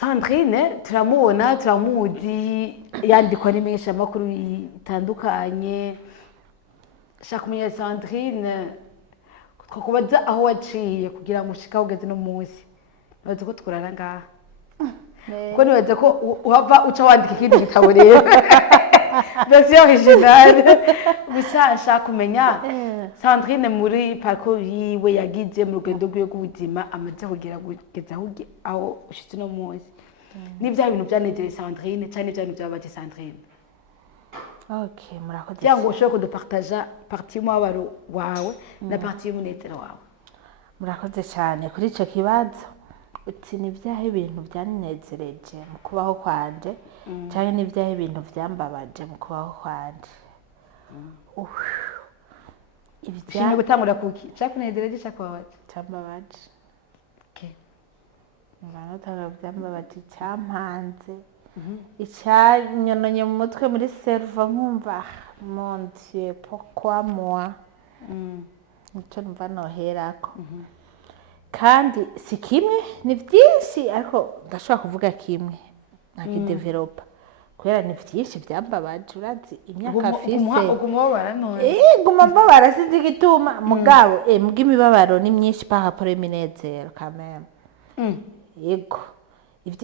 Sandrine turamubona turamuzi yandikwa n'imenyesha makuru bitandukanye shaka kumenya Sandrine twakubaza aho waciye kugira ngo ushika ugeze no munsi nabaze ko tkurara ngaha ko nibaze ko uhava uca wandika ikindi gitabo rero version originale gusa kumenya Sandrine muri parcours yiwe yagize mu rugendo rwiwe rw'ubuzima amaze kugeza aho ushitse no munsi n'ibya bintu byanezereye Sandrine cyane cyane byabaje Sandrine. Okay, murakoze. Cyangwa ushobora kudupartager partie y'umubabaro wawe na partie y'umunezero wawe. Murakoze cyane kuri ico kibazo. Uti ni byahe ibintu byanezereje mu kubaho kwanje cyangwa ni byahe ibintu byambabaje mu kubaho kwanje. Ibyo gutangura kuki cyakunezereje cyakubabaje cyambabaje. Okay. Mwana byambabaje cyampanze. Icyanyononye mu mutwe muri servo nkumva mon Dieu pourquoi moi. Nicyo numva noherako. Kandi si kimwe ni byinshi ariko ndashobora kuvuga kimwe nkakidevelopa kubera ni byinshi byambabaje urazi imyaka afise ugumubabara none guma mbabara sinzi igituma mugabo mbwa imibabaro ni myinshi par rapport iminezero quand même yego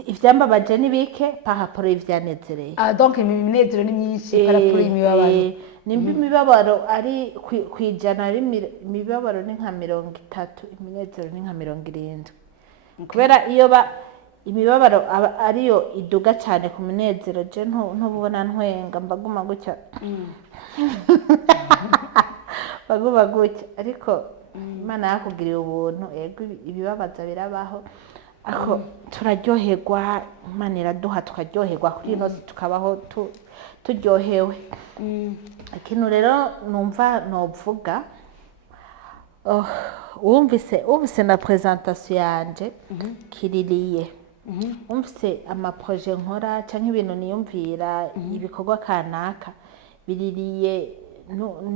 ivyambabaje ni bike par rapport ivyanezereye donc iminezero ni myinshi par rapport imibabaro nimba imibabaro ari kwijana ari imibabaro ni nka 30 iminezero ni nka 70 kubera iyo ba imibabaro ariyo iduga cyane ku minezero je ntubona ntwenga mbaguma gutya baguma gutya ariko Imana yakugiriye ubuntu yego ibibabaza birabaho ariko turaryoherwa Imana iraduha tukaryoherwa kuri ino tukabaho turyohewe. Ikintu rero numva novuga wumvise na presentation yanje kiririye wumvise amaproje nkora cyangwa ibintu niyumvira ibikorwa kanaka biririye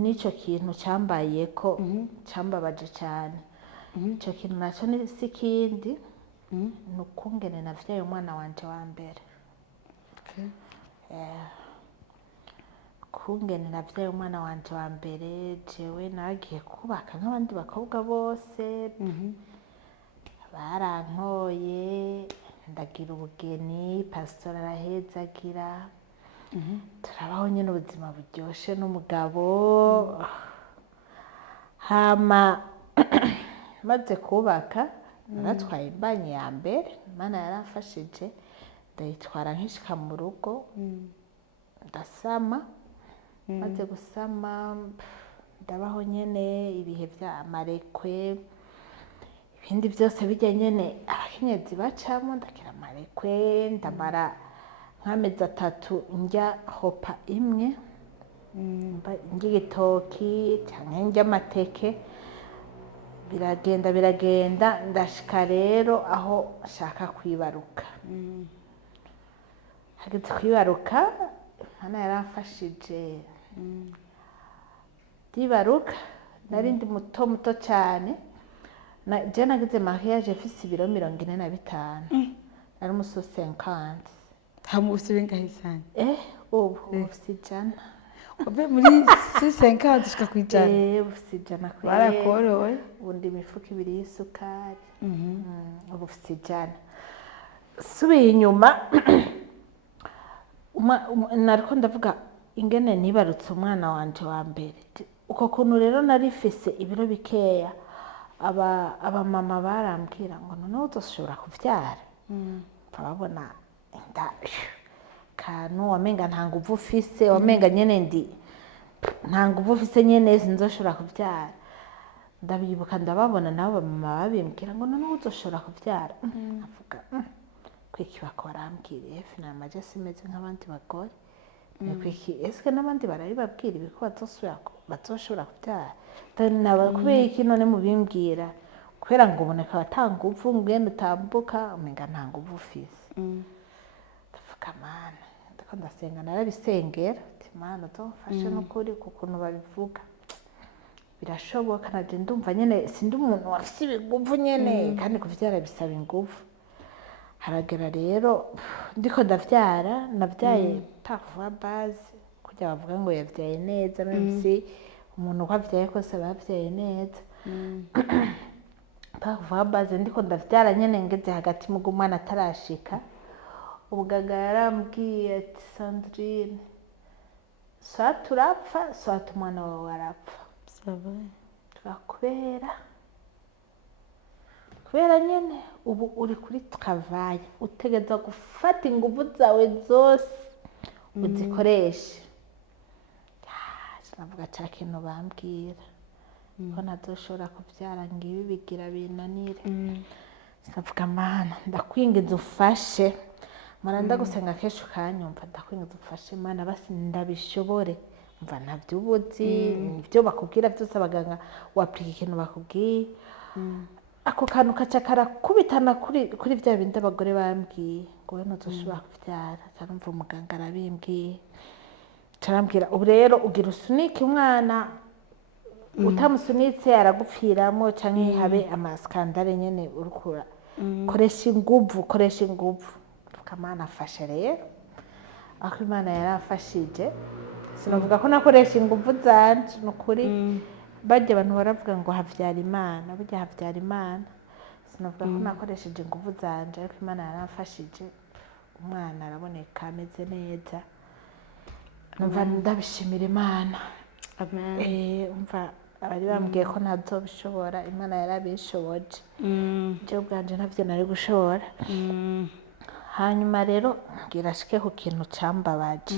nico kintu cyambaye ko cyambabaje cyane. Ico kintu naco ni sikindi nukungene navyaye umwana wanje wa mbere. Kungene navyaye umwana wanje wa mbere jewe nagiye kubaka nk'abandi bakobwa bose barankoye ndagira ubugeni pastor arahezagira turabaho nyine ubuzima buryoshe n'umugabo hama maze kubaka naratwaye imbanye ya mbere Imana yaramfashije ndayitwara nkishika mu rugo ndasama maze gusama ndabaho nyene ibihe vya marekwe ibindi byose bijya nyene abakenyezi bacamo ndakira marekwe ndamara nk'amezi 3 njya hopa imwe ngigitoki cyangwa njya amateke biragenda ndashika rero aho shaka kwibaruka hageze kwibaruka Imana yaramfashije ndibaruka nari ndi muto cyane je nagize mariage afise ibiro 45 nari umuso 50 hamusubire ngahisanye ubu ufisijana obe muri 50 shika kwijana ufisijana kwe barakorowe undi mifuko 2 y'isukari ubu ufisijana subiye inyuma nariko ndavuga ingene nibarutse umwana wanje wa mbere uko kuntu rero narifise ibiro bikeya aba mama barambwira ngo none uzoshobora kuvyara babona inda kanu wamenga nta nguvu ufise wamenga nyene ndi nta nguvu ufise nyene sinzoshobora kuvyara ndabibuka ndababona nabo mama babimbwira ngo none uzoshobora kuvyara avuga kwiki bakorambwiriye finama je simeze nk'abandi bagore kwiki eske n'abandi barabibabwira ibiko bazoshobora kuvyara naba kubera iki none mubimbwira kubera ngo uboneka batanguvu ngende utambuka umenga nta nguvu ufise ndavuga mana ndiko ndasenga narabisengera ati mana uzomfashe n'ukuri kukuntu babivuga birashoboka naje ndumva nyene sindi umuntu wafise ibiguvu nyene kandi kuvyara bisaba inguvu haragera rero ndiko ndavyara navyaye parfois base kugira bavuga ngo yavyaye neza même si umuntu uko avyaye kose bavyaye neza parfois base ndiko ndavyara nyene ngeze hagati mu umwana atarashika ubuganga yarambwiye ati Sandrine soit turapfa soit umwana wawe arapfa kubera nyene ubu uri kuri travail utegeza gufata inguvu zawe zose uzikoreshe sinavuga ca kintu bambwira ko ntazoshobora kuvyara ngibi bigira binanire sinavuga mana ndakwingiza ufashe mara ndagusenga kenshi ukanyumva ndakwingiza ufashe mana basi ndabishobore mva ntavyubuzi nivyo bakubwira vyose abaganga waplika ikintu bakubwiye ako kantu kaca karakubitana kuri vya bindi abagore bambwiye ngo we ntuzoshobora kuvyara carumva umuganga arabimbwiye carambwira ubu rero ugira usunike umwana utamusunitse aragupfiramwo canke habe amaskandale nyene urukura koresha inguvu Imana afashe rero aho Imana yaramfashije sinavuga ko nakoresha inguvu zanje nukuri barya abantu baravuga ngo havyara Imana burya havyara Imana sinavuga ko nakoresheje inguvu zanje ariko Imana yaramfashije umwana araboneka ameze neza numva ndabishimira Imana umva abari bambwiye ko ntazobishobora Imana yarabishoboje je ubwanje ntavyo nari gushobora hanyuma rero ngira shike ku kintu cambabaje